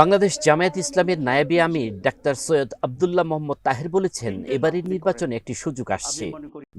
বাংলাদেশ জামায়াত ইসলামের নায়েবে আমির ডাক্তার সৈয়দ আবদুল্লাহ মোহাম্মদ তাহের বলেছেন এবারের নির্বাচনে একটি সুযোগ আসছে।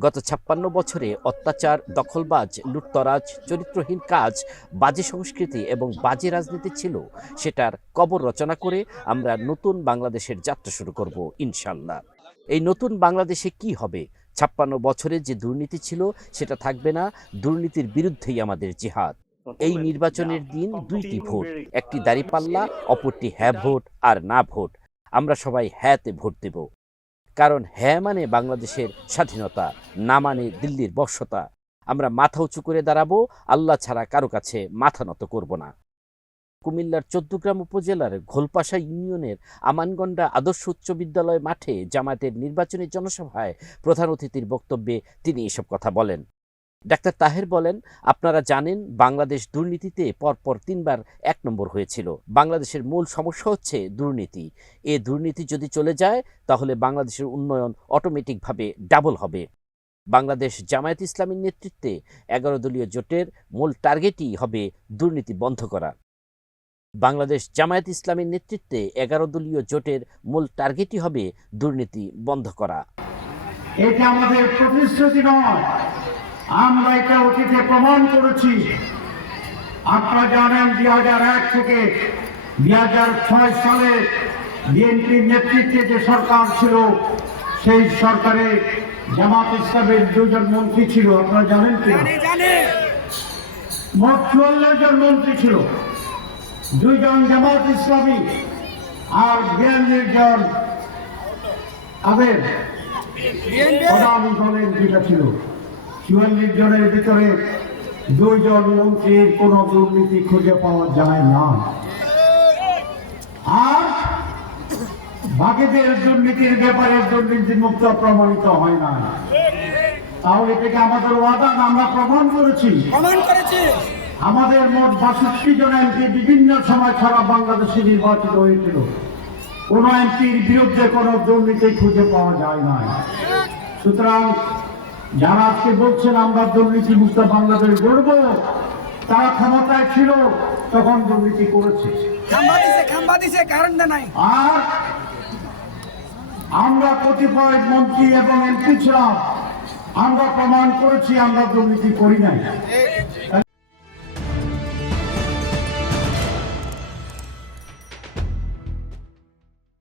গত ছাপ্পান্ন বছরে অত্যাচার দখলবাজ লুটতরাজ চরিত্রহীন কাজ বাজে সংস্কৃতি এবং বাজে রাজনীতি ছিল সেটার কবর রচনা করে আমরা নতুন বাংলাদেশের যাত্রা শুরু করব ইনশাল্লাহ এই নতুন বাংলাদেশে কি হবে? ছাপ্পান্ন বছরের যে দুর্নীতি ছিল সেটা থাকবে না দুর্নীতির বিরুদ্ধেই আমাদের জিহাদ। এই নির্বাচনের দিন দুইটি ভোট একটি দাঁড়িপাল্লা অপরটি হ্যাঁ ভোট আর না ভোট। আমরা সবাই হ্যাঁতে ভোট দেব। কারণ হ্যাঁ মানে বাংলাদেশের স্বাধীনতা না মানে দিল্লির বর্ষতা। আমরা মাথা উঁচু করে দাঁড়াবো আল্লাহ ছাড়া কারও কাছে মাথা নত করব না। কুমিল্লার চোদ্দগ্রাম উপজেলার ঘোলপাশা ইউনিয়নের আমানগন্ডা আদর্শ উচ্চ বিদ্যালয় মাঠে জামায়াতের নির্বাচনী জনসভায় প্রধান অতিথির বক্তব্যে তিনি এসব কথা বলেন। ডাক্তার তাহের বলেন, আপনারা জানেন বাংলাদেশ দুর্নীতিতে পরপর তিনবার এক নম্বর হয়েছিল। বাংলাদেশের মূল সমস্যা হচ্ছে দুর্নীতি। এ দুর্নীতি যদি চলে যায়, তাহলে বাংলাদেশের উন্নয়ন অটোমেটিকভাবে ডাবল হবে। বাংলাদেশ জামায়াত ইসলামীর নেতৃত্বে এগারো দলীয় জোটের মূল টার্গেটই হবে দুর্নীতি বন্ধ করা। বাংলাদেশ জামায়াত ইসলামীর নেতৃত্বে এগারো দলীয় জোটের মূল টার্গেটই হবে দুর্নীতি বন্ধ করা। এটা আমাদের প্রতিশ্রুতি নয়। আমরা এটা অতীতে প্রমাণ করেছি। আপনারা জানেন দুই হাজার এক থেকে দুই হাজার ছয় সালে বিএনপির নেতৃত্বে যে সরকার ছিল সেই সরকারে জামাত ইসলামের দুজন মন্ত্রী ছিল। আপনারা জানেন কি মোট চুয়াল্লিশ জন মন্ত্রী ছিল। দুইজন জামাত ইসলামী আর বিয়াল্লিশ জন তাদের প্রধান দলের যেটা ছিল। চুয়াল্লিশ জনের ভিতরে দুইজন মন্ত্রীর কোন দুর্নীতি খুঁজে পাওয়া যায় না। আর বাকিদের দুর্নীতির ব্যাপারে দুর্নীতি মুক্ত প্রমাণিত হয় না। তাহলে এটাকে আমাদের ওয়াদা আমরা প্রমাণ করেছি। প্রমাণ করেছি। আমাদের মোট বাষট্টি জন এমপি বিভিন্ন সময় সারা বাংলাদেশে নির্বাচিত হয়েছিল। কোন এমপির বিরুদ্ধে কোনো দুর্নীতি খুঁজে পাওয়া যায় না। সুতরাং যারা আজকে বলছেন আমরা দুর্নীতি মুক্ত বাংলাদেশ গড়ব তারা ক্ষমতায় ছিল তখন দুর্নীতি করেছে। আর আমরা কতিপয় মন্ত্রী এবং এমপি ছিলাম আমরা প্রমাণ করেছি আমরা দুর্নীতি করি নাই।